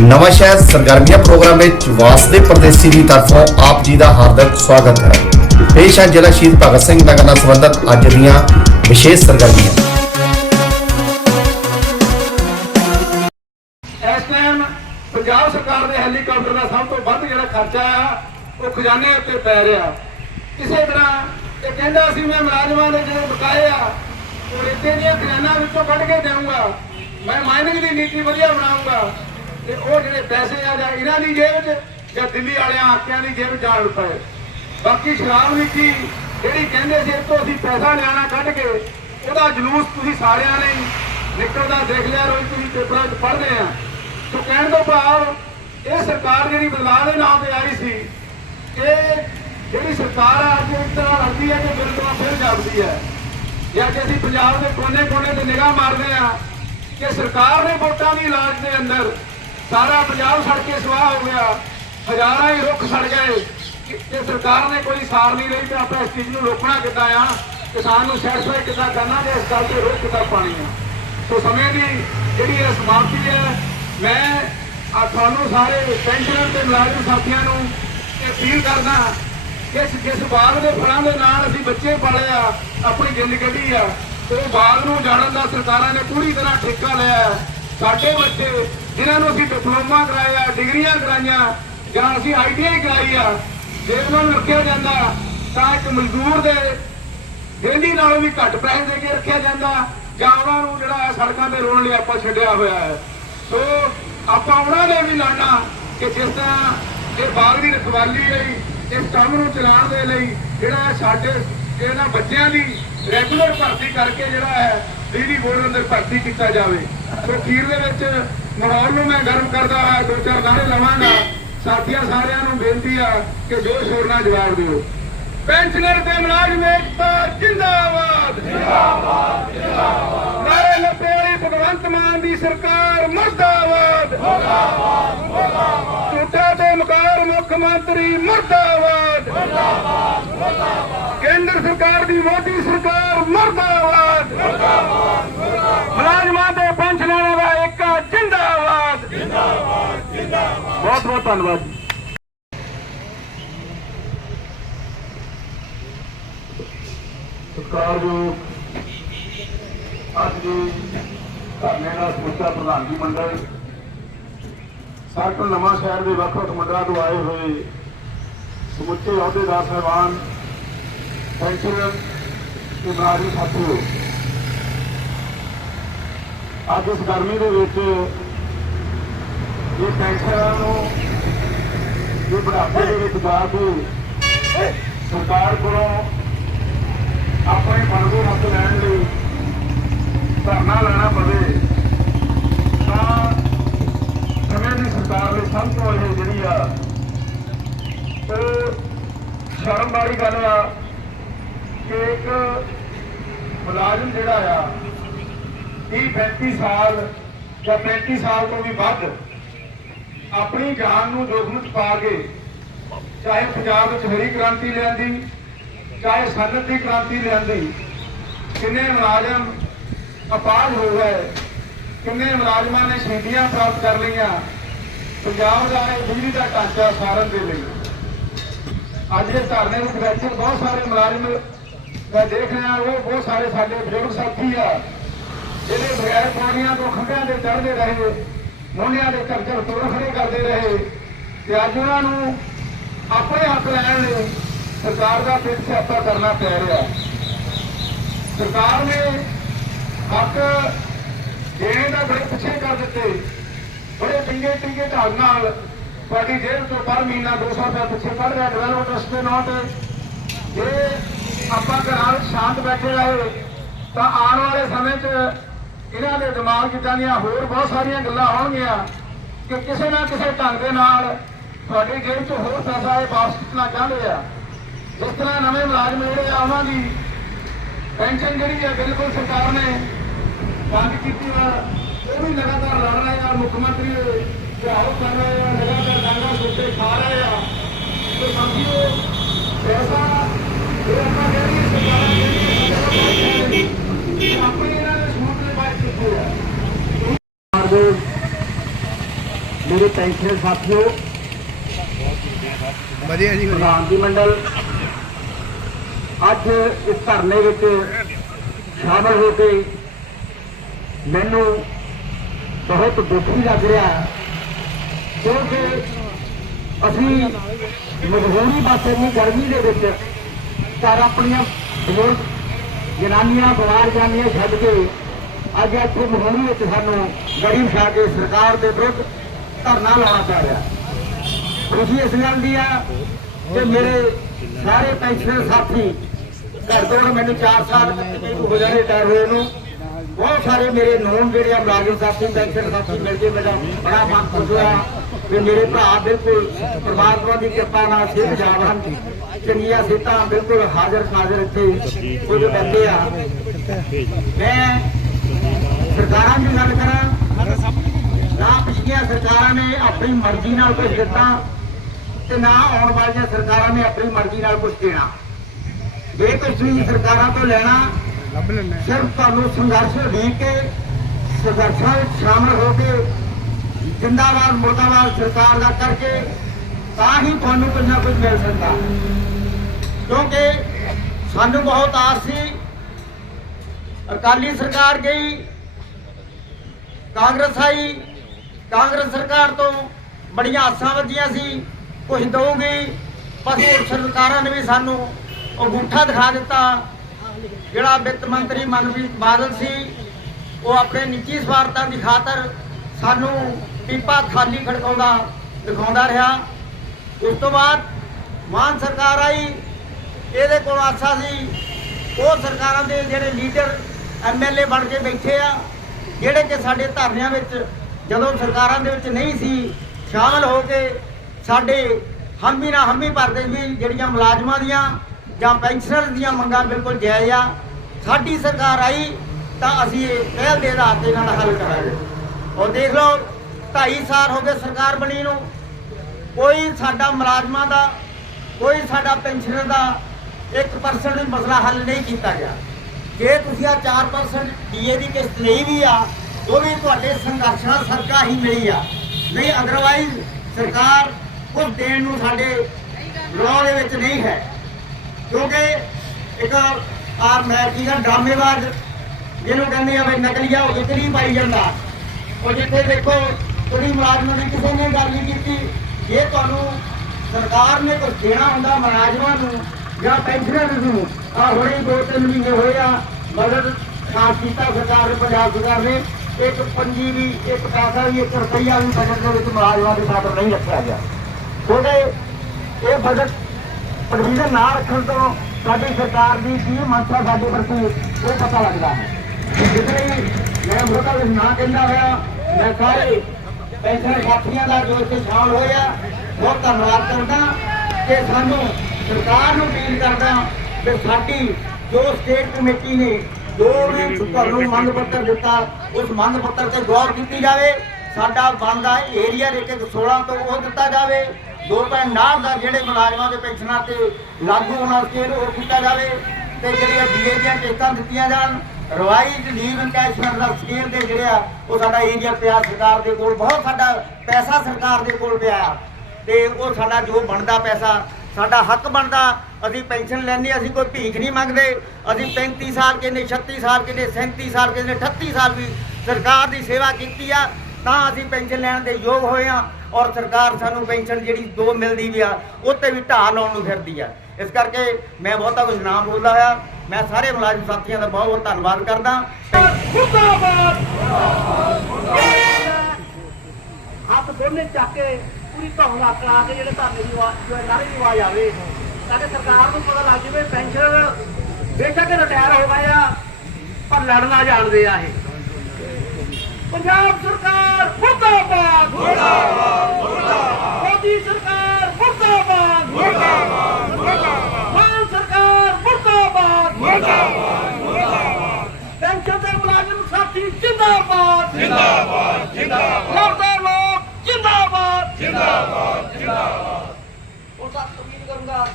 ਨਵਾਂ ਸ਼ਹਿਰ ਸਰਗਰਮੀਆਂ ਪ੍ਰੋਗਰਾਮ ਵਿੱਚ ਵਾਸਦੇ ਪ੍ਰਦੇਸੀ ਦੀ ਤਰਫੋਂ ਆਪ ਜੀ ਦਾ ਹਾਰਦਿਕ ਸਵਾਗਤ ਹੈ। ਪੇਸ਼ ਹੈ ਜ਼ਿਲ੍ਹਾ ਸ਼ਹੀਦ ਭਗਤ ਸਿੰਘ ਨਗਰ ਨਾਲ ਸੰਬੰਧਿਤ ਅੱਜ ਦੀਆਂ ਵਿਸ਼ੇਸ਼ ਸਰਗਰਮੀਆਂ। ਇਸ ਟਾਈਮ ਪੰਜਾਬ ਸਰਕਾਰ ਦੇ ਹੈਲੀਕਾਪਟਰ ਦਾ ਸਭ ਤੋਂ ਵੱਧ ਜਿਹੜਾ ਖਰਚਾ ਆ, ਉਹ ਖਜ਼ਾਨੇ ਉੱਤੇ ਪੈ ਰਿਹਾ। ਇਸੇ ਤਰ੍ਹਾਂ ਇਹ ਕਹਿੰਦਾ ਸੀ, ਮੈਂ ਮੁਲਾਜ਼ਮਾਂ ਦੇ ਜਿਹੜੇ ਬਕਾਏ ਆ, ਉਹ ਰੇਤੇ ਦੀਆਂ ਖਜ਼ਾਨਾ ਵਿੱਚੋਂ ਕੱਢ ਕੇ ਦੇਵਾਂਗਾ ਮੈਂ ਮਾਈਨਿੰਗ ਦੀ ਨੀਤੀ ਵਧੀਆ ਬਣਾਉਂਗਾ ਤੇ ਉਹ ਜਿਹੜੇ ਪੈਸੇ ਆ ਜਾਂ ਇਹਨਾਂ ਦੀ ਜੇਬ 'ਚ, ਜਾਂ ਦਿੱਲੀ ਵਾਲਿਆਂ ਆਕਿਆਂ ਦੀ ਜੇਬ 'ਚ ਜਾਣ ਪਏ। ਬਾਕੀ ਸ਼ਰਾਬ ਨੀਤੀ ਜਿਹੜੀ ਕਹਿੰਦੇ ਸੀ ਇਹ ਅਸੀਂ ਪੈਸਾ ਲੈਣਾ ਕੱਢ ਕੇ, ਉਹਦਾ ਜਲੂਸ ਤੁਸੀਂ ਸਾਰਿਆਂ ਨੇ ਨਿਕਲਦਾ ਦੇਖ ਲਿਆ, ਰੋਜ਼ ਤੁਸੀਂ ਪੇਪਰਾਂ 'ਚ ਪੜ੍ਹਦੇ ਆ। ਸੋ ਕਹਿਣ ਤੋਂ ਭਾਵ ਇਹ ਸਰਕਾਰ ਜਿਹੜੀ ਬਦਲਾਅ ਦੇ ਨਾਮ ਤੇ ਆਈ ਸੀ, ਇਹ ਜਿਹੜੀ ਸਰਕਾਰ ਆ, ਅੱਜ ਇੱਕ ਤਰ੍ਹਾਂ ਲੱਗਦੀ ਹੈ ਕਿ ਬਿਲਕੁਲ ਫਿਰ ਜਾਪਦੀ ਹੈ। ਜਾਂ ਕਿ ਅਸੀਂ ਪੰਜਾਬ ਦੇ ਕੋਨੇ-ਕੋਨੇ ਤੇ ਨਿਗਾਹ ਮਾਰਦੇ ਆ, ਕਿ ਸਰਕਾਰ ਨੇ ਵੋਟਾਂ ਦੀ ਲਾਜ ਦੇ ਅੰਦਰ ਸਾਰਾ ਪੰਜਾਬ ਸੜ ਕੇ ਸਵਾਹ ਹੋ ਗਿਆ। ਹਜ਼ਾਰਾਂ ਹੀ ਰੁੱਖ ਸੜ ਗਏ। ਕਿ ਸਰਕਾਰ ਨੇ ਕੋਈ ਸਾਰ ਨਹੀਂ ਲਈ, ਤੇ ਆਪਾਂ ਇਸ ਚੀਜ਼ ਨੂੰ ਰੋਕਣਾ ਕਿੱਦਾਂ ਆ? ਕਿਸਾਨ ਨੂੰ ਸੈਟੀਸਫਾਈ ਕਿੱਦਾਂ ਕਰਨਾ ਤੇ ਇਸ ਗੱਲ ਤੇ ਰੋਕ ਕਿੱਦਾਂ ਪਾਣੀ ਆ? ਸੋ ਸਮੇਂ ਦੀ ਜਿਹੜੀ ਇਹ ਸਮਾਪਤੀ ਹੈ, ਮੈਂ ਆ ਤੁਹਾਨੂੰ ਸਾਰੇ ਪੈਨਸ਼ਨਰ ਤੇ ਮੁਲਾਜ਼ਮ ਸਾਥੀਆਂ ਨੂੰ ਇਹ ਅਪੀਲ ਕਰਦਾ ਕਿਸ ਜਿਸ ਬਾਗ ਦੇ ਫਲਾਂ ਦੇ ਨਾਲ ਅਸੀਂ ਬੱਚੇ ਪਾਲੇ ਆ, ਆਪਣੀ ਜ਼ਿੰਦਗੀ ਕੱਢੀ ਆ ਉਹ ਬਾਗ ਨੂੰ ਜਾਣਨ ਦਾ ਸਰਕਾਰਾਂ ਨੇ ਪੂਰੀ ਤਰ੍ਹਾਂ ਠੇਕਾ ਲਿਆ ਸਾਡੇ ਬੱਚੇ ਜਿਨ੍ਹਾਂ ਨੂੰ ਅਸੀਂ ਡਿਪਲੋਮਾ ਕਰਾਇਆ, ਡਿਗਰੀਆਂ ਕਰਾਈਆਂ, ਜਾਂ ਅਸੀਂ ਆਈਟੀਆਈ ਕਰਾਈ ਆ, ਜੇ ਉਹਨਾਂ ਨੂੰ ਰੱਖਿਆ ਜਾਂਦਾ, ਤਾਂ ਇੱਕ ਮਜ਼ਦੂਰ ਦੇ ਡੇਲੀ ਨਾਲੋਂ ਵੀ ਘੱਟ ਪੈਸੇ ਦੇ ਕੇ ਰੱਖਿਆ ਜਾਂਦਾ, ਜਾਂ ਉਹਨਾਂ ਨੂੰ ਜਿਹੜਾ ਹੈ ਸੜਕਾਂ ਤੇ ਰੋਣ ਲਈ ਆਪਾਂ ਛੱਡਿਆ ਹੋਇਆ ਹੈ। ਸੋ, ਆਪਾਂ ਉਹਨਾਂ ਦੇ ਵੀ ਲਾਣਾ ਕਿ ਜਿਸ ਤਰ੍ਹਾਂ ਇਹ ਬਾਗ ਦੀ ਰਖਵਾਲੀ ਲਈ, ਇਸ ਕੰਮ ਨੂੰ ਚਲਾਉਣ ਦੇ ਲਈ, ਜਿਹੜਾ ਸਾਡੇ, ਇਹਨਾਂ ਬੱਚਿਆਂ ਦੀ ਰੈਗੂਲਰ ਭਰਤੀ ਕਰਕੇ ਜਿਹੜਾ ਹੈ ਬਿਜਲੀ ਬੋਰਡ ਅੰਦਰ ਭਰਤੀ ਕੀਤਾ ਜਾਵੇ। ਸੋ, ਅਖੀਰ ਦੇ ਵਿੱਚ ਮਾਹੌਲ ਨੂੰ ਮੈਂ ਗਰਮ ਕਰਦਾ ਹੋਇਆ ਦੋ ਚਾਰ ਨਾਰੇ ਲਵਾਂਗਾ। ਸਾਥੀਆਂ ਸਾਰਿਆਂ ਨੂੰ ਬੇਨਤੀ ਆ ਕਿ ਦੋ ਸ਼ੋਰ ਨਾਲ ਜਵਾਬ ਦਿਓ। ਪੈਨਸ਼ਨਰ ਤੇ ਮੁਲਾਜ਼ਮ ਏਕਤਾ ਜਿੰਦਾਬਾਦ। ਜਿੰਦਾਬਾਦ ਜਿੰਦਾਬਾਦ। ਨਾਰੇ ਲੱਪੇ ਭਗਵੰਤ ਮਾਨ ਦੀ ਸਰਕਾਰ ਮਰਦਾਬਾਦ। ਮੁਰਦਾਬਾਦ ਮੁਰਦਾਬਾਦ। ਝੂਠਾ ਤੇ ਮਕਾਰ ਮੁੱਖ ਮੰਤਰੀ ਮਰਦਾਬਾਦ। ਮੁਰਦਾਬਾਦ ਮੁਰਦਾਬਾਦ। ਕੇਂਦਰ ਸਰਕਾਰ ਦੀ ਮੋਦੀ ਸਰਕਾਰ ਮਰਦਾਬਾਦ, ਮੁਰਦਾਬਾਦ। ਮੁਲਾਜ਼ਮਾਂ ਦੇ ਪੈਨਸ਼ਨਰਾਂ ਦਾ ਏਕਾ ਜਿੰਦਾਬਾਦ ਜਿੰਦਾਬਾਦ ਜਿੰਦਾਬਾਦ ਧੰਨਵਾਦ ਜੀ। ਸਤਿਕਾਰਯੋਗ ਅੱਜ ਦੇ ਧਰਨੇ ਦਾ ਸਮੁੱਚਾ ਪ੍ਰਧਾਨਗੀ ਮੰਡਲ, ਸਾਕਲ ਨਵਾਂ ਸ਼ਹਿਰ ਦੇ ਵੱਖ-ਵੱਖ ਮੰਡਲਾਂ ਤੋਂ ਆਏ ਹੋਏ ਸਮੁੱਚੇ ਅਹੁਦੇਦਾਰ ਸਾਹਿਬਾਨ ਪੈਨਸ਼ਨਰ ਤੇ ਨਾਗਰਿਕ ਸਾਥੀਓ, ਅੱਜ ਇਸ ਗਰਮੀ ਦੇ ਵਿੱਚ ਇਹ ਪੈਨਸ਼ਨਰਾਂ ਨੂੰ ਇਹ ਬੁਢਾਪੇ ਦੇ ਵਿੱਚ ਜਾ ਸਰਕਾਰ ਕੋਲੋਂ ਆਪਣੇ ਬਣਦੇ ਹੱਕ ਲੈਣ ਲਈ ਧਰਨਾ ਲੈਣਾ ਪਵੇ, ਤਾਂ ਸਮੇਂ ਦੀ ਸਰਕਾਰ ਦੇ ਸਭ ਤੋਂ ਇਹ ਜਿਹੜੀ ਆ, ਉਹ ਸ਼ਰਮ ਵਾਲੀ ਗੱਲ ਆ ਕਿ ਇੱਕ ਮੁਲਾਜ਼ਮ ਜਿਹੜਾ ਆ 30 35 ਸਾਲ ਜਾਂ 35 ਸਾਲ ਤੋਂ ਵੀ ਵੱਧ ਆਪਣੀ ਜਾਨ ਨੂੰ ਜੋਖਮ 'ਚ ਪਾ ਕੇ ਚਾਹੇ ਪੰਜਾਬ ਵਿੱਚ ਹਰੀ ਕ੍ਰਾਂਤੀ ਲਿਆਂਦੀ, ਚਾਹੇ ਸਨਅਤ ਦੀ ਕ੍ਰਾਂਤੀ ਲਿਆਂਦੀ, ਕਿੰਨੇ ਮੁਲਾਜ਼ਮ ਅਪਾਹਜ ਹੋ ਗਏ, ਕਿੰਨੇ ਮੁਲਾਜ਼ਮਾਂ ਨੇ ਸ਼ਹੀਦੀਆਂ ਪ੍ਰਾਪਤ ਕਰ ਲਈਆਂ, ਪੰਜਾਬ ਦਾ ਇਹ ਬਿਜਲੀ ਦਾ ਢਾਂਚਾ ਸਾਰਨ ਦੇ ਲਈ। ਅੱਜ ਦੇ ਧਰਨੇ ਵਿੱਚ ਬੈਠੇ ਬਹੁਤ ਸਾਰੇ ਮੁਲਾਜ਼ਮ ਮੈਂ ਦੇਖ ਰਿਹਾ, ਉਹ ਬਹੁਤ ਸਾਰੇ ਸਾਡੇ ਬਜ਼ੁਰਗ ਸਾਥੀ ਆ ਜਿਹੜੇ ਬਗੈਰ ਪੌੜੀਆਂ ਤੋਂ ਖੰਭਿਆਂ ਦੇ ਚੜ੍ਹਦੇ ਰਹੇ ਮੋਹਣਿਆਂ ਦੇ ਘਰ ਤੋੜ ਖੜੇ ਕਰਦੇ ਰਹੇ ਤੇ ਅੱਜ ਉਹਨਾਂ ਨੂੰ ਆਪਣੇ ਹੱਕ ਲੈਣ ਲਈ ਸਰਕਾਰ ਦਾ ਪਿੱਛੇ ਸਿਆਪਾ ਕਰਨਾ ਪੈ ਰਿਹਾ ਸਰਕਾਰ ਨੇ ਹੱਕ ਦੇਣ ਦਾ ਬੜੇ ਪਿੱਛੇ ਕਰ ਦਿੱਤੇ। ਬੜੇ ਚੰਗੇ ਚੰਗੇ ਢੰਗ ਨਾਲ ਤੁਹਾਡੀ ਜੇਲ੍ਹ ਤੋਂ ਪਰ ਮਹੀਨਾ 200 ਰੁਪਏ ਪਿੱਛੇ ਕੱਢ ਰਿਹਾ ਡਿਵੈਲਪਮੈਂਟ ਟਰਸਟ ਦੇ ਨਾਂ ਤੇ। ਜੇ ਆਪਾਂ ਘਰਾਂ ਵਿੱਚ ਸ਼ਾਂਤ ਬੈਠੇ ਰਹੇ, ਤਾਂ ਆਉਣ ਵਾਲੇ ਸਮੇਂ 'ਚ ਇਹਨਾਂ ਦੇ ਦਿਮਾਗ 'ਚ ਦੀਆਂ ਹੋਰ ਬਹੁਤ ਸਾਰੀਆਂ ਗੱਲਾਂ ਹੋਣਗੀਆਂ ਕਿ ਕਿਸੇ ਨਾ ਕਿਸੇ ਢੰਗ ਦੇ ਨਾਲ ਤੁਹਾਡੀ ਜੇਬ 'ਚ ਹੋਰ ਪੈਸਾ ਇਹ ਵਾਪਸ ਕਰਨਾ ਚਾਹੁੰਦੇ ਆ। ਜਿਸ ਤਰ੍ਹਾਂ ਨਵੇਂ ਮੁਲਾਜ਼ਮ ਜਿਹੜੇ ਆ, ਉਹਨਾਂ ਦੀ ਪੈਨਸ਼ਨ ਜਿਹੜੀ ਹੈ ਬਿਲਕੁਲ ਸਰਕਾਰ ਨੇ ਬੰਦ ਕੀਤੀ ਆ। ਉਹ ਵੀ ਲਗਾਤਾਰ ਲੜ ਰਹੇ ਆ, ਮੁੱਖ ਮੰਤਰੀ ਘਿਰਾਓ ਕਰ ਰਹੇ ਆ, ਲਗਾਤਾਰ ਡਾਂਗਾ ਸੁੱਤੇ ਖਾ ਰਹੇ ਆ। ਤੇ ਸਮਝਿਓ ਪੈਸਾ ਇਹ ਆਪਾਂ ਕਹਿੰਦੇ ਸਰਕਾਰਾਂ ਜਿਹੜੀਆਂ ਆਪਣੇ ਇਹਨਾਂ ਦੇ ਸੂਟ ਦੇ ਬਾਅਦ ਕਿੱਥੇ ਆ ਮੇਰੇ ਪੈਨਸ਼ਨ ਸਾਥੀਓ ਵਧੀਆ ਜੀ ਪ੍ਰਧਾਨ ਦੀ ਮੰਡਲ ਅੱਜ ਇਸ ਧਰਨੇ ਵਿੱਚ ਸ਼ਾਮਲ ਹੋ ਕੇ ਮੈਨੂੰ ਬਹੁਤ ਦੁੱਖ ਲੱਗ ਰਿਹਾ ਕਿਉਂਕਿ ਅਸੀਂ ਮਜਬੂਰੀ ਬਸ ਇੰਨੀ ਗਰਮੀ ਦੇ ਵਿੱਚ ਘਰ ਆਪਣੀਆਂ ਬਜ਼ੁਰਗ ਜਨਾਨੀਆਂ ਬਿਮਾਰ ਜਾਨੀਆਂ ਛੱਡ ਕੇ ਅੱਜ ਇੱਥੇ ਮਜਬੂਰੀ ਵਿੱਚ ਸਾਨੂੰ ਗੜੀ ਵਿਛਾ ਕੇ ਸਰਕਾਰ ਦੇ ਵਿਰੁੱਧ ਧਰਨਾ ਲਾਉਣਾ ਪੈ ਰਿਹਾ। ਖੁਸ਼ੀ ਇਸ ਗੱਲ ਦੀ ਆ ਕਿ ਮੇਰੇ ਸਾਰੇ ਪੈਨਸ਼ਨਰ ਸਾਥੀ ਘਰ ਤੋਂ ਮੈਨੂੰ 4 ਸਾਲ ਤਕਰੀਬ ਹੋ ਜਾਣੇ ਰਿਟਾਇਰ ਹੋਏ ਨੂੰ। ਬਹੁਤ ਸਾਰੇ ਮੇਰੇ ਨੋਨ ਜਿਹੜੇ ਆ ਮੁਲਾਜ਼ਮ ਸਾਥੀ ਪੈਨਸ਼ਨ ਸਾਥੀ ਮਿਲ ਕੇ ਮੇਰਾ ਬੜਾ ਮਨ ਖੁਸ਼ ਹੋਇਆ ਕਿ ਮੇਰੇ ਭਰਾ ਬਿਲਕੁਲ ਪਰਮਾਤਮਾ ਦੀ ਕਿਰਪਾ ਨਾਲ ਸਿਹਤ ਜਾਬ ਹਨ। ਚੰਗੀਆਂ ਸਿਹਤਾਂ ਬਿਲਕੁਲ ਹਾਜ਼ਰ ਹਾਜ਼ਰ ਇੱਥੇ ਕੁਝ ਬੰਦੇ ਆ। ਮੈਂ ਸਰਕਾਰਾਂ ਦੀ ਗੱਲ ਕਰਾਂ ਨਾ ਪਿਛਲੀਆਂ ਸਰਕਾਰਾਂ ਨੇ ਆਪਣੀ ਮਰਜ਼ੀ ਨਾਲ ਕੁਝ ਦਿੱਤਾ ਤੇ ਨਾ ਆਉਣ ਵਾਲੀਆਂ ਸਰਕਾਰਾਂ ਨੇ ਆਪਣੀ ਮਰਜ਼ੀ ਨਾਲ ਕੁਝ ਦੇਣਾ। ਜੇ ਤੁਸੀਂ ਸਰਕਾਰਾਂ ਤੋਂ ਲੈਣਾ ਲੱਭ ਲੈਣਾ ਸਿਰਫ ਤੁਹਾਨੂੰ ਸੰਘਰਸ਼ ਦੇ ਕੇ ਸੰਘਰਸ਼ਾਂ ਵਿੱਚ ਸ਼ਾਮਲ ਹੋ ਕੇ ਜਿੰਦਾਬਾਦ ਮੁਰਦਾਬਾਦ ਸਰਕਾਰ ਦਾ ਕਰਕੇ ਤਾਂ ਹੀ ਤੁਹਾਨੂੰ ਕੁਝ ਨਾ ਕੁਝ ਮਿਲ ਸਕਦਾ। ਕਿਉਂਕਿ ਸਾਨੂੰ ਬਹੁਤ ਆਸ ਸੀ ਅਕਾਲੀ ਸਰਕਾਰ ਗਈ ਕਾਂਗਰਸ ਆਈ, ਕਾਂਗਰਸ ਸਰਕਾਰ ਤੋਂ ਬੜੀਆਂ ਆਸਾਂ ਵੱਜੀਆਂ ਸੀ ਕੁਝ ਦਊਗੀ, ਪਰ ਹੋਰ ਸਰਕਾਰਾਂ ਨੇ ਵੀ ਸਾਨੂੰ ਅੰਗੂਠਾ ਦਿਖਾ ਦਿੱਤਾ। ਜਿਹੜਾ ਵਿੱਤ ਮੰਤਰੀ ਮਨਪ੍ਰੀਤ ਬਾਦਲ ਸੀ, ਉਹ ਆਪਣੇ ਨਿੱਜੀ ਸਵਾਰਥਾਂ ਦੀ ਖਾਤਰ ਸਾਨੂੰ ਪੀਪਾ ਖਾਲੀ ਖੜਕਾਉਂਦਾ, ਦਿਖਾਉਂਦਾ ਰਿਹਾ। ਉਸ ਤੋਂ ਬਾਅਦ ਮਾਨ ਸਰਕਾਰ ਆਈ, ਇਹਦੇ ਕੋਲ ਆਸਾ ਸੀ, ਉਹ ਸਰਕਾਰਾਂ ਦੇ ਜਿਹੜੇ ਲੀਡਰ ਐਮਐਲਏ ਬਣ ਕੇ ਬੈਠੇ ਆ ਜਿਹੜੇ ਕਿ ਸਾਡੇ ਧਰਨਿਆਂ ਵਿੱਚ ਜਦੋਂ ਸਰਕਾਰਾਂ ਦੇ ਵਿੱਚ ਨਹੀਂ ਸੀ ਸ਼ਾਮਲ ਹੋ ਕੇ ਸਾਡੇ ਹਮੀ ਨਾ ਹਮੀ ਭਰਦੇ ਵੀ ਜਿਹੜੀਆਂ ਮੁਲਾਜ਼ਮਾਂ ਦੀਆਂ ਜਾਂ ਪੈਨਸ਼ਨਰ ਦੀਆਂ ਮੰਗਾਂ ਬਿਲਕੁਲ ਜਾਇਜ਼ ਆ। ਸਾਡੀ ਸਰਕਾਰ ਆਈ ਤਾਂ ਅਸੀਂ ਇਹ ਪਹਿਲ ਦੇ ਆਧਾਰ ਤੇ ਇਹਨਾਂ ਦਾ ਹੱਲ ਕਰਾਂਗੇ। ਔਰ ਦੇਖ ਲਓ 2.5 ਸਾਲ ਹੋ ਗਏ ਸਰਕਾਰ ਬਣੀ ਨੂੰ। ਕੋਈ ਸਾਡਾ ਮੁਲਾਜ਼ਮਾਂ ਦਾ, ਕੋਈ ਸਾਡਾ ਪੈਨਸ਼ਨਰ ਦਾ 1% ਵੀ ਮਸਲਾ ਹੱਲ ਨਹੀਂ ਕੀਤਾ ਗਿਆ। ਜੇ ਤੁਸੀਂ ਆ 4% ਡੀਏ ਦੀ ਕਿਸ਼ਤ ਲਈ ਵੀ ਆ ਉਹ ਵੀ ਤੁਹਾਡੇ ਸੰਘਰਸ਼ਾਂ ਸਦਕਾ ਹੀ ਮਿਲੀ ਆ। ਨਹੀਂ ਅਦਰਵਾਈਜ਼ ਸਰਕਾਰ ਕੁਝ ਦੇਣ ਨੂੰ ਸਾਡੇ ਲਾਅ ਦੇ ਵਿੱਚ ਨਹੀਂ ਹੈ। ਕਿਉਂਕਿ ਇੱਕ ਆ ਮੈਂ ਕੀ ਦਾ ਡਰਾਮੇਬਾਜ਼ ਜਿਹਨੂੰ ਕਹਿੰਦੇ ਆ ਵੀ ਨਕਲੀਆ ਉਹ ਕੇ ਤਰੀ ਪਾਈ ਜਾਂਦਾ। ਉਹ ਜਿੱਥੇ ਦੇਖੋ ਕੋਈ ਮੁਲਾਜ਼ਮਾਂ ਦੀ ਕਿਸੇ ਨੇ ਗੱਲ ਨਹੀਂ ਕੀਤੀ। ਇਹ ਤੁਹਾਨੂੰ ਸਰਕਾਰ ਨੇ ਕੁਝ ਦੇਣਾ ਹੁੰਦਾ ਮੁਲਾਜ਼ਮਾਂ ਨੂੰ ਜਾਂ ਪੈਨਸ਼ਨਰ ਨੂੰ। ਆ ਹੁਣੇ ਦੋ ਤਿੰਨ ਮਹੀਨੇ ਹੋਏ ਆ ਬਜਟ ਪਾਸ ਕੀਤਾ ਸਰਕਾਰ ਨੇ, ਪੰਜਾਬ ਸਰਕਾਰ ਨੇ। ਇੱਕ ਪੰਜੀ ਵੀ, ਇੱਕ ਪੈਸਾ ਵੀ, ਇੱਕ ਰੁਪਈਆ ਵੀ ਬਜਟ ਦੇ ਵਿੱਚ ਮੁਲਾਜ਼ਮਾਂ ਦੇ ਖਾਤਰ ਨਹੀਂ ਰੱਖਿਆ ਗਿਆ। ਕਿਉਂਕਿ ਇਹ ਬਜਟ ਪ੍ਰੋਵੀਜ਼ਨ ਨਾ ਰੱਖਣ ਤੋਂ ਸਾਡੀ ਸਰਕਾਰ ਦੀ ਕੀ ਮਨਸਾ ਸਾਡੇ ਪ੍ਰਤੀ ਉਹ ਪਤਾ ਲੱਗਦਾ ਹੈ। ਜਿਸ ਮੈਂ ਮੋਟਾ ਵਿੱਚ ਨਾ ਕਹਿੰਦਾ ਹੋਇਆ, ਮੈਂ ਸਾਰੇ ਪੈਨਸ਼ਨ ਸਾਥੀਆਂ ਦਾ ਜੋ ਇੱਥੇ ਸ਼ਾਮਲ ਹੋਇਆ ਬਹੁਤ ਧੰਨਵਾਦ ਕਰਦਾ ਕਿ ਸਾਨੂੰ ਸਰਕਾਰ ਨੂੰ ਅਪੀਲ ਕਰਦਾ ਕਿ ਸਾਡੀ ਜੋ ਸਟੇਟ ਕਮੇਟੀ ਨੇ ਜੋ ਵੀ ਤੁਹਾਨੂੰ ਮੰਗ ਪੱਤਰ ਦਿੱਤਾ, ਉਸ ਮੰਗ ਪੱਤਰ ਤੇ ਗੌਰ ਕੀਤੀ ਜਾਵੇ। ਸਾਡਾ ਬਣਦਾ ਏਰੀਆ ਦੇ 16 ਤੋਂ ਉਹ ਦਿੱਤਾ ਜਾਵੇ। ਦੋ ਪੈਨ ਨਾਲ ਦਾ ਜਿਹੜੇ ਮੁਲਾਜ਼ਮਾਂ ਦੇ ਪੈਨਸ਼ਨਾਂ ਤੇ ਲਾਗੂ ਹੋਣਾ ਸਕੇਲ ਉਹ ਕੀਤਾ ਜਾਵੇ ਤੇ ਜਿਹੜੀਆਂ ਡੀਏ ਦੀਆਂ ਟੇਕਾਂ ਦਿੱਤੀਆਂ ਜਾਣ ਰਵਾਈਜ਼ ਲੀਵ ਇਨਕੈਸ਼ਮੈਂਟ ਦਾ ਸਕੇਲ ਦੇ ਜਿਹੜੇ ਆ ਉਹ ਸਾਡਾ ਏਰੀਆ ਪਿਆ ਸਰਕਾਰ ਦੇ ਕੋਲ, ਬਹੁਤ ਸਾਡਾ ਪੈਸਾ ਸਰਕਾਰ ਦੇ ਕੋਲ ਪਿਆ। ਤੇ ਉਹ ਸਾਡਾ ਜੋ ਬਣਦਾ ਪੈਸਾ ਸਾਡਾ ਹੱਕ ਬਣਦਾ, ਅਸੀਂ ਪੈਨਸ਼ਨ ਲੈਣੀ ਅਸੀਂ ਕੋਈ ਭੀਖ ਨਹੀਂ ਮੰਗਦੇ। ਅਸੀਂ 35 ਸਾਲ ਕਿਨੇ 36 ਸਾਲ ਕਿਨੇ 37 ਸਾਲ ਕਿਨੇ 38 ਸਾਲ ਵੀ ਸਰਕਾਰ ਦੀ ਸੇਵਾ ਕੀਤੀ ਆ, ਤਾਂ ਅਸੀਂ ਪੈਨਸ਼ਨ ਲੈਣ ਦੇ ਯੋਗ ਹੋਏ ਆ ਔਰ ਸਰਕਾਰ ਸਾਨੂੰ ਪੈਨਸ਼ਨ ਜਿਹੜੀ ਦੋ ਮਿਲਦੀ ਵੀ ਆ, ਉੱਤੇ ਵੀ ਢਾਹ ਲਾਉਣ ਨੂੰ ਫਿਰਦੀ ਆ। ਇਸ ਕਰਕੇ ਮੈਂ ਬਹੁਤਾ ਕੁਝ ਨਾ ਬੋਲਦਾ ਹੋਇਆ। ਮੈਂ ਸਾਰੇ ਮੁਲਾਜ਼ਮ ਸਾਥੀਆਂ ਦਾ ਬਹੁਤ ਬਹੁਤ ਧੰਨਵਾਦ ਕਰਦਾ। ਹੱਥ ਦੋਨੇ ਚੱਕ ਕੇ ਪੂਰੀ ਧੌਣ ਲਾ ਕੇ ਜਿਹੜੇ ਧਰਨੇ ਦੀ ਆਵਾਜ਼ ਜੋ ਨਾਰੇ ਦੀ ਆਵਾਜ਼ ਆਵੇ, ਤਾਂ ਕਿ ਸਰਕਾਰ ਨੂੰ ਪਤਾ ਲੱਗ ਜਾਵੇ ਪੈਨਸ਼ਨ ਬੇਸ਼ੱਕ ਰਿਟਾਇਰ ਹੋ ਗਏ ਆ, ਪਰ ਲੜਨਾ ਜਾਣਦੇ ਆ ਇਹ। ਪੰਜਾਬ ਸਰਕਾਰ ਮੁਰਦਾਬਾਦ! ਮੁਰਦਾਬਾਦ ਮੁਰਦਾਬਾਦ ਮੋਦੀ ਸਰਕਾਰ ਮੁਰਦਾਬਾਦ ਮੁਰਦਾਬਾਦ ਮੁਰਦਾਬਾਦ ਮਾਨ ਸਰਕਾਰ ਮੁਰਦਾਬਾਦ ਮੁਰਦਾਬਾਦ ਮੁਰਦਾਬਾਦ ਪੈਨਸ਼ਨ ਦੇ ਮੁਲਾਜ਼ਮ ਸਾਥੀ ਜਿੰਦਾਬਾਦ ਜਿੰਦਾਬਾਦ ਜਿੰਦਾਬਾਦ ਲੜਦੇ ਲੋਕ ਜਿੰਦਾਬਾਦ ਜਿੰਦਾਬਾਦ ਜਿੰਦਾਬਾਦ ਉਹ ਤਾਂ ਤਮੀਨ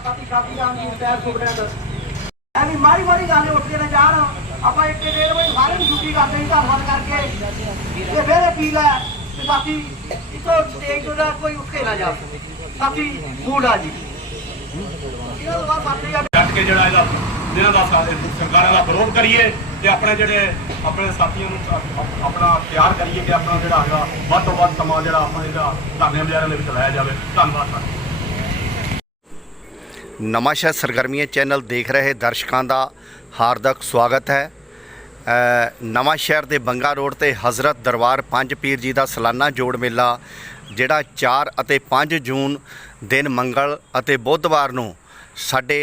ਕਰੂੰਗਾ ਸਾਥੀ ਸਾਥੀ ਦਾ ਨਹੀਂ ਰਿਟਾਇਰ ਸੁਪਰਡੈਂਟ ਐਨੀ ਮਾਰੀ ਮਾਰੀ ਗਾਣੇ ਉੱਠ ਕੇ ਜਾਣ, ਆਪਾਂ ਇੱਕ ਡੇਢ ਵਜੇ ਸਾਰੇ ਨੂੰ ਛੁੱਟੀ ਕਰਦੇ ਹਾਂ ਧੰਨਵਾਦ ਕਰਕੇ। ਤੇ ਫਿਰ ਅਪੀਲ ਹੈ ਤੇ ਬਾਕੀ ਇਤੋਂ ਸਟੇਜ ਤੋਂ ਕੋਈ ਉੱਠ ਨਾ ਜਾਵੇ। ਬਾਕੀ ਮੂਡ ਆ ਜੀ। ਇਹਨਾਂ ਤੋਂ ਬਾਕੀ ਡਟ ਕੇ ਜਿਹੜਾ ਇਹਦਾ ਇਹਨਾਂ ਦਾ ਸਰਕਾਰਾਂ ਦਾ ਵਿਰੋਧ ਕਰੀਏ ਤੇ ਆਪਣੇ ਜਿਹੜੇ ਆਪਣੇ ਸਾਥੀਆਂ ਨੂੰ ਆਪਣਾ ਪਿਆਰ ਕਰੀਏ ਕਿ ਆਪਣਾ ਜਿਹੜਾ ਹੈਗਾ ਵੱਧ ਤੋਂ ਵੱਧ ਸਮਾਂ ਜਿਹੜਾ ਆਪਾਂ ਇਹਦਾ ਧਰਨੇ ਮੁਜ਼ਾਹਰਿਆਂ ਦੇ ਵਿੱਚ ਲਾਇਆ ਜਾਵੇ। ਧੰਨਵਾਦ। ਸਰ ਨਵਾਂਸ਼ਹਿਰ ਸਰਗਰਮੀਆਂ ਚੈਨਲ ਦੇਖ ਰਹੇ ਦਰਸ਼ਕਾਂ ਦਾ ਹਾਰਦਿਕ ਸਵਾਗਤ ਹੈ। ਨਵਾਂਸ਼ਹਿਰ ਦੇ ਬੰਗਾ ਰੋਡ ਤੇ ਹਜ਼ਰਤ ਦਰਬਾਰ ਪੰਜ ਪੀਰ ਜੀ ਦਾ ਸਾਲਾਨਾ ਜੋੜ ਮੇਲਾ, ਜਿਹੜਾ 4 ਅਤੇ 5 ਜੂਨ ਦਿਨ ਮੰਗਲ ਅਤੇ ਬੁੱਧਵਾਰ ਨੂੰ ਸਾਡੇ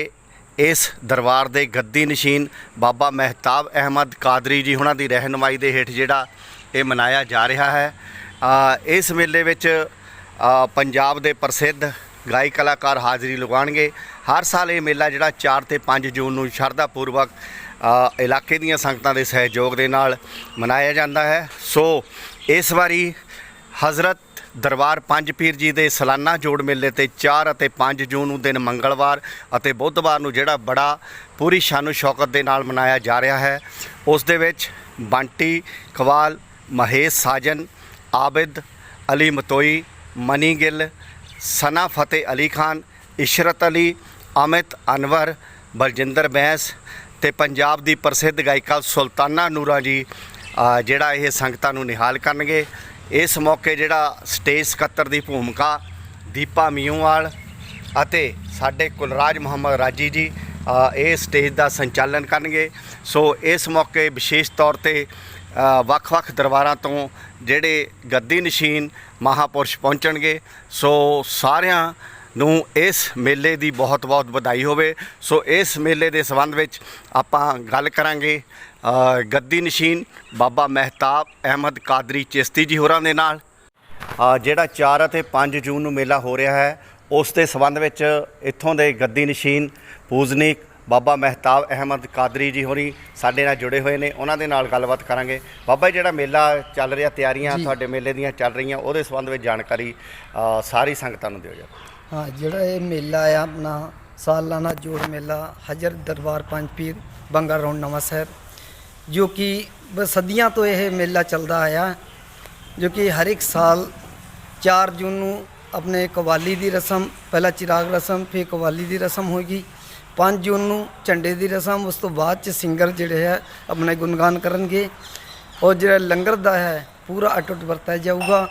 ਇਸ ਦਰਬਾਰ ਦੇ ਗੱਦੀ ਨਸ਼ੀਨ ਬਾਬਾ ਮਹਿਤਾਬ ਅਹਿਮਦ ਕਾਦਰੀ ਜੀ ਉਹਨਾਂ ਦੀ ਰਹਿਨਮਾਈ ਦੇ ਹੇਠ ਜਿਹੜਾ ਇਹ ਮਨਾਇਆ ਜਾ ਰਿਹਾ ਹੈ। ਇਸ ਮੇਲੇ ਵਿੱਚ ਪੰਜਾਬ ਦੇ ਪ੍ਰਸਿੱਧ ਗਾਇਕ ਕਲਾਕਾਰ ਹਾਜ਼ਰੀ ਲਗਾਉਣਗੇ ਹਰ ਸਾਲ ਇਹ ਮੇਲਾ ਜਿਹੜਾ 4 ਤੇ 5 ਜੂਨ ਨੂੰ ਸ਼ਰਧਾ ਪੂਰਵਕ ਇਲਾਕੇ ਦੀਆਂ ਸੰਗਤਾਂ ਦੇ ਸਹਿਯੋਗ ਦੇ ਨਾਲ ਮਨਾਇਆ ਜਾਂਦਾ ਹੈ। ਸੋ ਇਸ ਵਾਰੀ ਹਜ਼ਰਤ ਦਰਬਾਰ ਪੰਜ ਪੀਰ ਜੀ ਦੇ ਸਾਲਾਨਾ ਜੋੜ ਮੇਲੇ ਤੇ 4 ਅਤੇ 5 ਜੂਨ ਨੂੰ ਦਿਨ ਮੰਗਲਵਾਰ ਅਤੇ ਬੁੱਧਵਾਰ ਨੂੰ ਜਿਹੜਾ ਬੜਾ ਪੂਰੀ ਸ਼ਾਨੋ ਸ਼ੌਕਤ ਦੇ ਨਾਲ ਮਨਾਇਆ ਜਾ ਰਿਹਾ ਹੈ। ਉਸ ਦੇ ਵਿੱਚ ਬੰਟੀ, ਕਵਾਲ, ਮਹੇਸ਼ ਸਾਜਨ, ਆਬਿਦ, ਅਲੀ ਮਤੋਈ, ਮਨੀ ਗਿੱਲ ਸਨਾ ਫਤਿਹ ਅਲੀ ਖਾਨ, ਇਸ਼ਰਤ ਅਲੀ, ਅਮਿਤ ਅਨਵਰ, ਬਲਜਿੰਦਰ ਬੈਂਸ ਤੇ ਪੰਜਾਬ ਦੀ ਪ੍ਰਸਿੱਧ ਗਾਇਕਾ ਸੁਲਤਾਨਾ ਨੂਰਾ ਜੀ ਜਿਹੜਾ ਇਹ ਸੰਗਤਾਂ ਨੂੰ ਨਿਹਾਲ ਕਰਨਗੇ। ਇਸ ਮੌਕੇ ਜਿਹੜਾ ਸਟੇਜ ਸਕੱਤਰ ਦੀ ਭੂਮਿਕਾ ਦੀਪਾ ਮੀਊਵਾਲ ਅਤੇ ਸਾਡੇ ਕੁਲਰਾਜ ਮੁਹੰਮਦ ਰਾਜੀ ਜੀ ਇਹ ਸਟੇਜ ਦਾ ਸੰਚਾਲਨ ਕਰਨਗੇ। ਸੋ ਇਸ ਮੌਕੇ ਵਿਸ਼ੇਸ਼ ਤੌਰ ਤੇ ਵੱਖ-ਵੱਖ ਦਰਬਾਰਾਂ ਤੋਂ ਜਿਹੜੇ ਗੱਦੀ ਨਸ਼ੀਨ ਮਹਾਪੁਰਸ਼ ਪਹੁੰਚਣਗੇ। ਸੋ ਸਾਰਿਆਂ ਨੂੰ ਇਸ ਮੇਲੇ ਦੀ ਬਹੁਤ-ਬਹੁਤ ਵਧਾਈ ਹੋਵੇ। ਸੋ ਇਸ ਮੇਲੇ ਦੇ ਸੰਬੰਧ ਵਿੱਚ ਆਪਾਂ ਗੱਲ ਕਰਾਂਗੇ ਗੱਦੀ ਨਸ਼ੀਨ ਬਾਬਾ ਮਹਿਤਾਬ ਅਹਿਮਦ ਕਾਦਰੀ ਚਿਸ਼ਤੀ ਜੀ ਹੋਰਾਂ ਦੇ ਨਾਲ। ਜਿਹੜਾ 4 ਅਤੇ 5 ਜੂਨ ਨੂੰ ਮੇਲਾ ਹੋ ਰਿਹਾ ਹੈ, ਉਸ ਦੇ ਸੰਬੰਧ ਵਿੱਚ ਇੱਥੋਂ ਦੇ ਗੱਦੀ ਨਸ਼ੀਨ ਪੂਜਨੀਕ ਬਾਬਾ ਮਹਿਤਾਬ ਅਹਿਮਦ ਕਾਦਰੀ ਜੀ ਹੋਰੀ ਸਾਡੇ ਨਾਲ ਜੁੜੇ ਹੋਏ ਨੇ ਉਹਨਾਂ ਦੇ ਨਾਲ ਗੱਲਬਾਤ ਕਰਾਂਗੇ। ਬਾਬਾ ਜੀ, ਜਿਹੜਾ ਮੇਲਾ ਚੱਲ ਰਿਹਾ ਤਿਆਰੀਆਂ ਤੁਹਾਡੇ ਮੇਲੇ ਦੀਆਂ ਚੱਲ ਰਹੀਆਂ ਉਹਦੇ ਸੰਬੰਧ ਵਿੱਚ ਜਾਣਕਾਰੀ ਸਾਰੀ ਸੰਗਤਾਂ ਨੂੰ ਦਿਓ ਜੀ। ਹਾਂ ਜਿਹੜਾ ਇਹ ਮੇਲਾ ਆ ਆਪਣਾ ਸਾਲਾਨਾ ਜੋੜ ਮੇਲਾ ਹਜਰ ਦਰਬਾਰ ਪੰਜ ਪੀਰ ਬੰਗਾ ਰੌਂਡ ਨਵਾਂ ਸ਼ਹਿਰ ਜੋ ਕਿ ਸਦੀਆਂ ਤੋਂ ਇਹ ਮੇਲਾ ਚੱਲਦਾ ਆਇਆ ਜੋ ਕਿ ਹਰ ਇੱਕ ਸਾਲ 4 ਜੂਨ ਨੂੰ ਆਪਣੇ ਕਵਾਲੀ ਦੀ ਰਸਮ ਪਹਿਲਾਂ ਚਿਰਾਗ ਰਸਮ ਫਿਰ ਕਵਾਲੀ ਦੀ ਰਸਮ ਹੋਏਗੀ। 5 ਜੂਨ ਨੂੰ ਝੰਡੇ ਦੀ ਰਸਮ, ਉਸ ਤੋਂ ਬਾਅਦ ਚ ਸਿੰਗਰ ਜਿਹੜੇ ਹੈ, ਆਪਣੇ ਗੁਣਗਾਨ ਕਰਨਗੇ। ਔਰ ਜਿਹੜਾ ਲੰਗਰ ਦਾ ਹੈ, ਪੂਰਾ ਅਟੁੱਟ ਵਰਤਿਆ ਜਾਊਗਾ।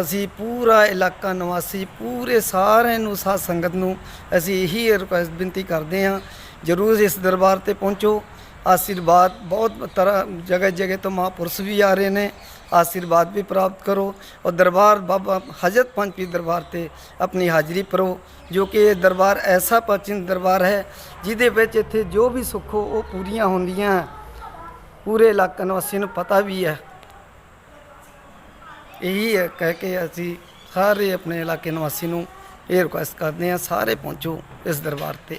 ਅਸੀਂ ਪੂਰਾ ਇਲਾਕਾ ਨਿਵਾਸੀ, ਪੂਰੇ ਸਾਰਿਆਂ ਨੂੰ, ਸਾਧ ਸੰਗਤ ਨੂੰ ਅਸੀਂ ਇਹੀ ਰਿਕੁਐਸਟ ਬੇਨਤੀ ਕਰਦੇ ਹਾਂ, ਜਰੂਰ ਇਸ ਦਰਬਾਰ ਤੇ ਪਹੁੰਚੋ। ਆਸ਼ੀਰਵਾਦ ਬਹੁਤ ਤਰ੍ਹਾਂ ਜਗ੍ਹਾ ਜਗ੍ਹਾ ਤੋਂ ਮਹਾਂਪੁਰਸ਼ ਵੀ ਆ ਰਹੇ ਨੇ। ਆਸ਼ੀਰਵਾਦ ਵੀ ਪ੍ਰਾਪਤ ਕਰੋ ਔਰ ਦਰਬਾਰ ਬਾਬਾ ਹਜ਼ਰਤ ਪੰਜ ਪੀਰ ਦਰਬਾਰ ਤੇ ਆਪਣੀ ਹਾਜ਼ਰੀ ਭਰੋ ਜੋ ਕਿ ਇਹ ਦਰਬਾਰ ਐਸਾ ਪ੍ਰਾਚੀਨ ਦਰਬਾਰ ਹੈ ਜਿਹਦੇ ਵਿੱਚ ਇੱਥੇ ਜੋ ਵੀ ਸੁੱਖੋ ਉਹ ਪੂਰੀਆਂ ਹੁੰਦੀਆਂ ਪੂਰੇ ਇਲਾਕਾ ਨਿਵਾਸੀ ਨੂੰ ਪਤਾ ਵੀ ਹੈ ਇਹੀ ਹੈ ਕਹਿ ਕੇ ਅਸੀਂ ਸਾਰੇ ਆਪਣੇ ਇਲਾਕੇ ਨਿਵਾਸੀ ਨੂੰ ਇਹ ਰਿਕੁਐਸਟ ਕਰਦੇ ਹਾਂ ਸਾਰੇ ਪਹੁੰਚੋ ਇਸ ਦਰਬਾਰ ਤੇ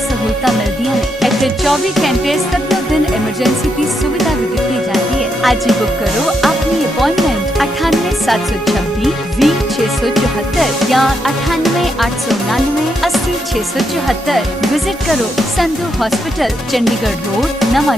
ਸਹੂਲਤਾਂ ਮਿਲਦੀਆਂ ਨੇ ਇੱਥੇ 24 ਘੰਟੇ ਸੱਤੋਂ ਦਿਨ ਐਮਰਜੈਂਸੀ ਦੀ ਸੁਵਿਧਾ ਵੀ ਦਿੱਤੀ ਜਾਂਦੀ ਹੈ ਅੱਜ ਹੀ ਬੁੱਕ ਕਰੋ ਆਪਣੀ ਅਪਾਇੰਟਮੈਂਟ 98726 20674 ਜਾਂ 9889 80674 ਵਿਜ਼ਿਟ ਕਰੋ ਸੰਧੂ ਹਸਪੀਟਲ ਚੰਡੀਗੜ੍ਹ ਰੋਡ ਨਵਾਂ